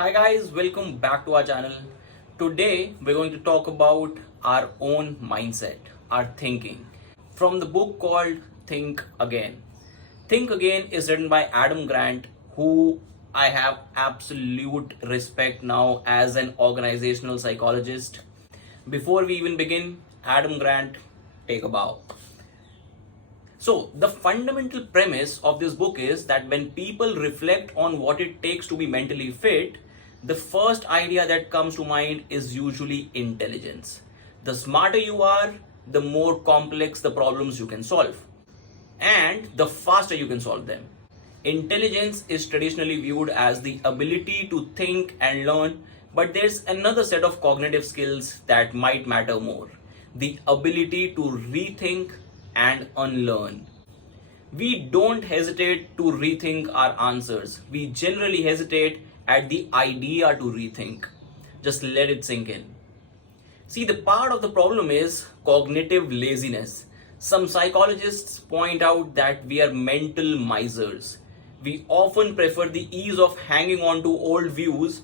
Hi guys, welcome back to our channel. Today we're going to talk about our own mindset, our thinking. From the book called Think Again. Think Again is written by Adam Grant, who I have absolute respect now as an organizational psychologist. Before we even begin, Adam Grant, take a bow. So, the fundamental premise of this book is that when people reflect on what it takes to be mentally fit, the first idea that comes to mind is usually intelligence. The smarter you are, the more complex the problems you can solve, and the faster you can solve them. Intelligence is traditionally viewed as the ability to think and learn, but there's another set of cognitive skills that might matter more: the ability to rethink and unlearn. We don't hesitate to rethink our answers. We generally hesitate at the idea to rethink. Just let it sink in. See, the part of the problem is cognitive laziness. Some psychologists point out that we are mental misers. We often prefer the ease of hanging on to old views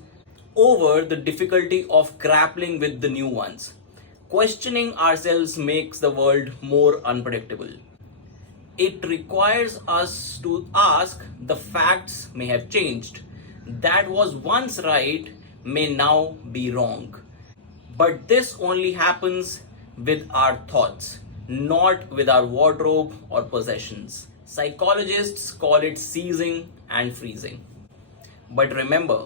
over the difficulty of grappling with the new ones. Questioning ourselves makes the world more unpredictable. It requires us to ask: the facts may have changed. That was once right may now be wrong. But this only happens with our thoughts, not with our wardrobe or possessions. Psychologists call it seizing and freezing. But remember,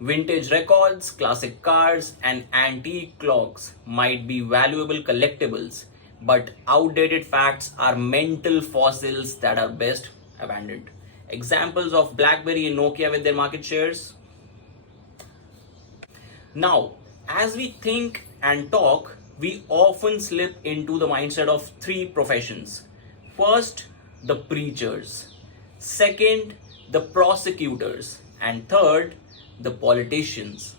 vintage records, classic cars, and antique clocks might be valuable collectibles, but outdated facts are mental fossils that are best abandoned. Examples of BlackBerry and Nokia with their market shares. Now, as we think and talk, we often slip into the mindset of three professions. First, the preachers. Second, the prosecutors. And third, the politicians.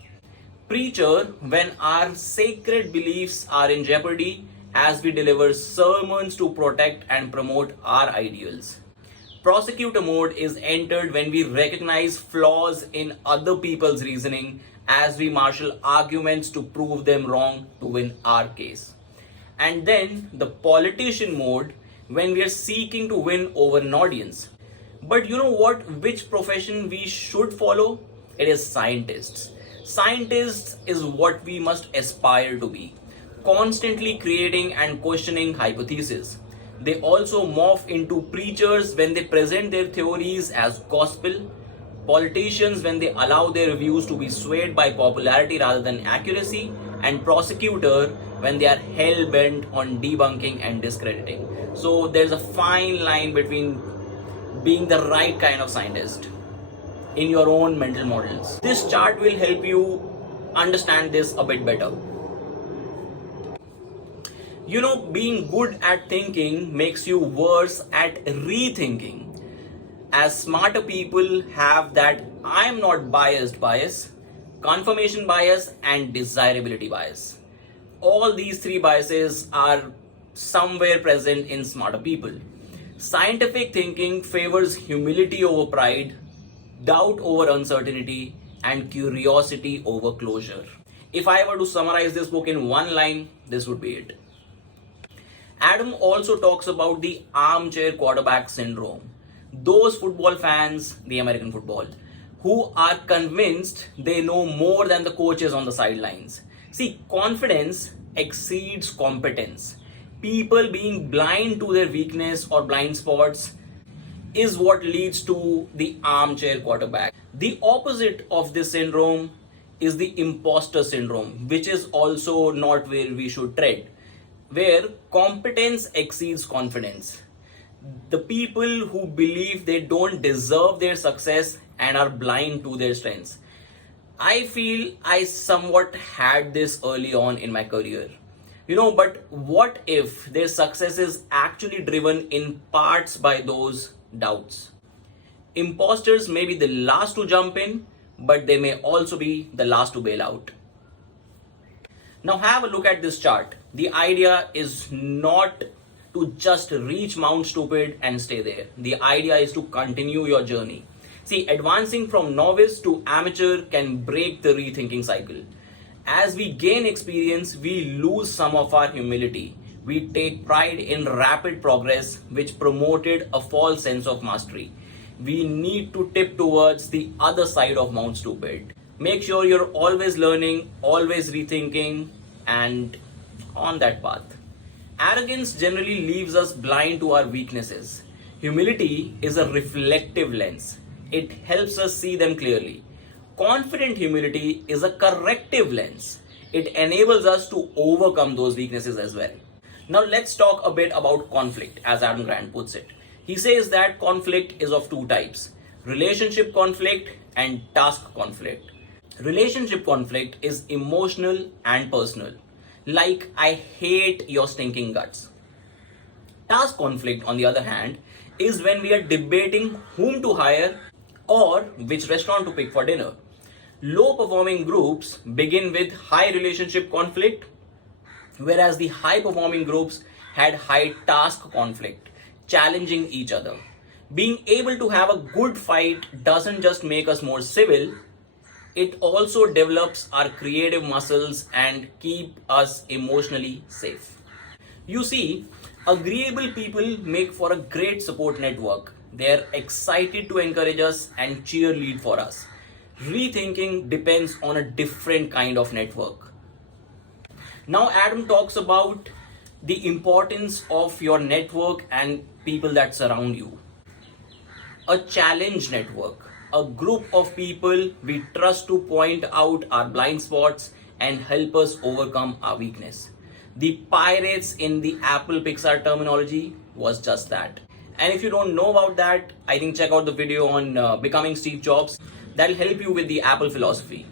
Preacher, when our sacred beliefs are in jeopardy as we deliver sermons to protect and promote our ideals. Prosecutor mode is entered when we recognize flaws in other people's reasoning as we marshal arguments to prove them wrong to win our case. And then the politician mode, when we are seeking to win over an audience. But you know what? Which profession we should follow? It is scientists. Scientists is what we must aspire to be, constantly creating and questioning hypotheses. They also morph into preachers when they present their theories as gospel, politicians when they allow their views to be swayed by popularity rather than accuracy, and prosecutor when they are hell-bent on debunking and discrediting. So there's a fine line between being the right kind of scientist in your own mental models. This chart will help you understand this a bit better. You know, being good at thinking makes you worse at rethinking. As smarter people have that I am not biased bias, confirmation bias, and desirability bias. All these three biases are somewhere present in smarter people. Scientific thinking favors humility over pride, doubt over uncertainty, and curiosity over closure. If I were to summarize this book in one line, this would be it. Adam also talks about the armchair quarterback syndrome. Those football fans, the American football, who are convinced they know more than the coaches on the sidelines. See, confidence exceeds competence. People being blind to their weakness or blind spots is what leads to the armchair quarterback. The opposite of this syndrome is the imposter syndrome, which is also not where we should tread, where competence exceeds confidence. The people who believe they don't deserve their success and are blind to their strengths. I feel I somewhat had this early on in my career. But what if their success is actually driven in parts by those doubts? Imposters may be the last to jump in, but they may also be the last to bail out. Now have a look at this chart. The idea is not to just reach Mount Stupid and stay there. The idea is to continue your journey. See, advancing from novice to amateur can break the rethinking cycle. As we gain experience, we lose some of our humility. We take pride in rapid progress, which promoted a false sense of mastery. We need to tip towards the other side of Mount Stupid. Make sure you're always learning, always rethinking, and on that path. Arrogance generally leaves us blind to our weaknesses. Humility is a reflective lens. It helps us see them clearly. Confident humility is a corrective lens. It enables us to overcome those weaknesses as well. Now let's talk a bit about conflict, as Adam Grant puts it. He says that conflict is of two types: relationship conflict and task conflict. Relationship conflict is emotional and personal. Like, I hate your stinking guts. Task conflict, on the other hand, is when we are debating whom to hire or which restaurant to pick for dinner. Low performing groups begin with high relationship conflict, whereas the high performing groups had high task conflict, challenging each other. Being able to have a good fight doesn't just make us more civil, it also develops our creative muscles and keep us emotionally safe. You see, agreeable people make for a great support network. They're excited to encourage us and cheerlead for us. Rethinking depends on a different kind of network. Now Adam talks about the importance of your network and people that surround you. A challenge network. A group of people we trust to point out our blind spots and help us overcome our weakness. The pirates in the Apple Pixar terminology was just that. And if you don't know about that, I think check out the video on becoming Steve Jobs. That'll help you with the Apple philosophy.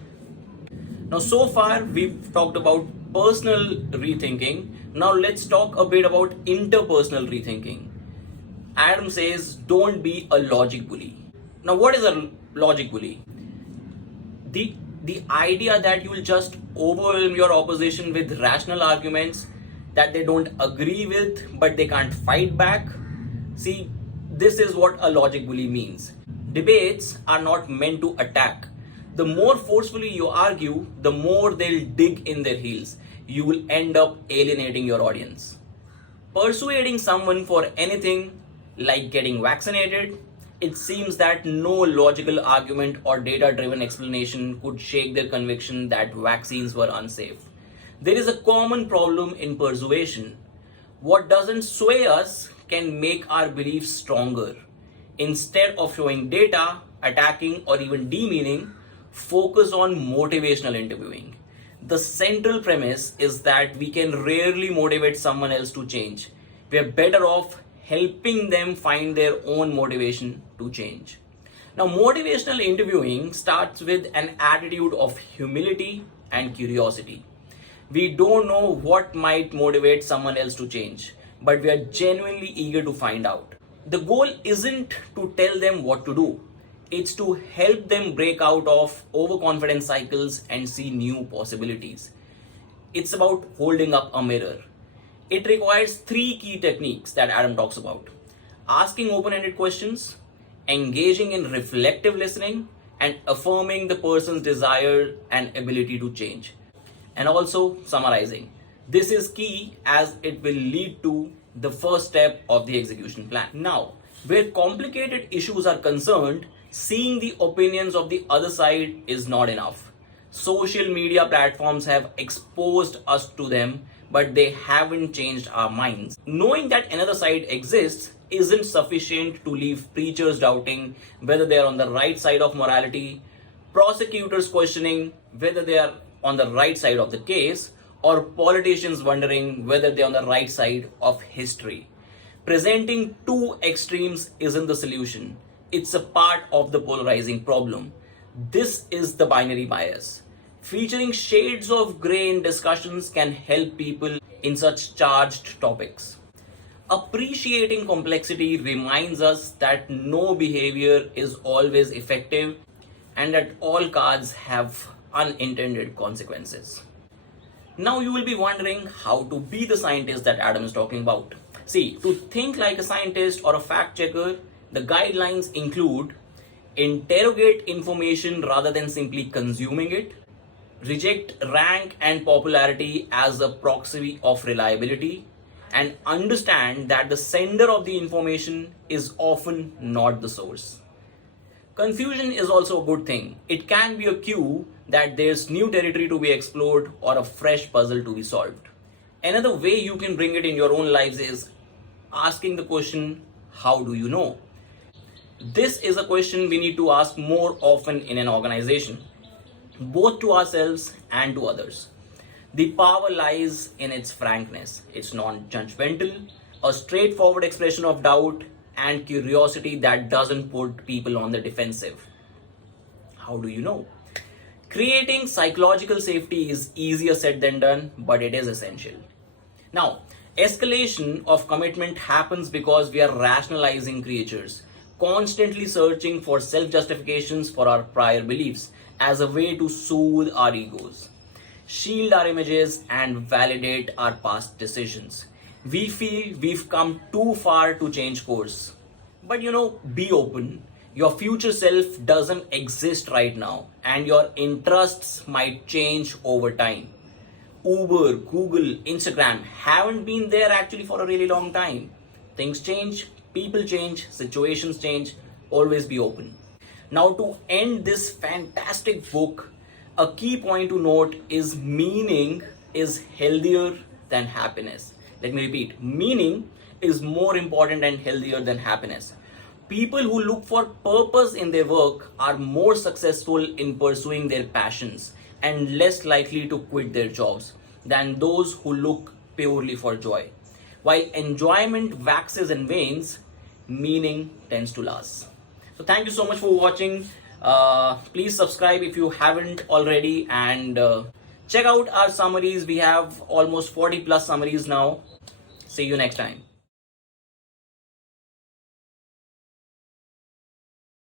Now, so far we've talked about personal rethinking. Now let's talk a bit about interpersonal rethinking. Adam says, don't be a logic bully. Now, what is a logic bully? The idea that you will just overwhelm your opposition with rational arguments that they don't agree with, but they can't fight back. See, this is what a logic bully means. Debates are not meant to attack. The more forcefully you argue, the more they'll dig in their heels. You will end up alienating your audience. Persuading someone for anything, like getting vaccinated, it seems that no logical argument or data-driven explanation could shake their conviction that vaccines were unsafe. There is a common problem in persuasion. What doesn't sway us can make our beliefs stronger. Instead of showing data, attacking, or even demeaning, focus on motivational interviewing. The central premise is that we can rarely motivate someone else to change. We are better off helping them find their own motivation to change. Now, motivational interviewing starts with an attitude of humility and curiosity. We don't know what might motivate someone else to change, but we are genuinely eager to find out. The goal isn't to tell them what to do. It's to help them break out of overconfidence cycles and see new possibilities. It's about holding up a mirror. It requires three key techniques that Adam talks about: asking open-ended questions, engaging in reflective listening, and affirming the person's desire and ability to change. And also summarizing. This is key as it will lead to the first step of the execution plan. Now, where complicated issues are concerned, seeing the opinions of the other side is not enough. Social media platforms have exposed us to them, but they haven't changed our minds. Knowing that another side exists isn't sufficient to leave preachers doubting whether they are on the right side of morality, prosecutors questioning whether they are on the right side of the case, or politicians wondering whether they are on the right side of history. Presenting two extremes isn't the solution. It's a part of the polarizing problem. This is the binary bias. Featuring shades of grey in discussions can help people in such charged topics. Appreciating complexity reminds us that no behavior is always effective and that all cards have unintended consequences. Now you will be wondering how to be the scientist that Adam is talking about. See, to think like a scientist or a fact checker, the guidelines include interrogate information rather than simply consuming it, reject rank and popularity as a proxy of reliability, and understand that the sender of the information is often not the source. Confusion is also a good thing. It can be a cue that there's new territory to be explored or a fresh puzzle to be solved. Another way you can bring it in your own lives is asking the question, how do you know? This is a question we need to ask more often in an organization, both to ourselves and to others. The power lies in its frankness. It's non-judgmental, a straightforward expression of doubt and curiosity that doesn't put people on the defensive. How do you know? Creating psychological safety is easier said than done, but it is essential. Now, escalation of commitment happens because we are rationalizing creatures, constantly searching for self-justifications for our prior beliefs as a way to soothe our egos, shield our images, and validate our past decisions. We feel we've come too far to change course. But be open. Your future self doesn't exist right now, and your interests might change over time. Uber, Google, Instagram haven't been there actually for a really long time. Things change, people change, situations change. Always be open. Now, to end this fantastic book, a key point to note is meaning is healthier than happiness. Let me repeat, meaning is more important and healthier than happiness. People who look for purpose in their work are more successful in pursuing their passions and less likely to quit their jobs than those who look purely for joy. While enjoyment waxes and wanes, meaning tends to last. So thank you so much for watching. Please subscribe if you haven't already, and check out our summaries. We have almost 40 plus summaries now. See you next time.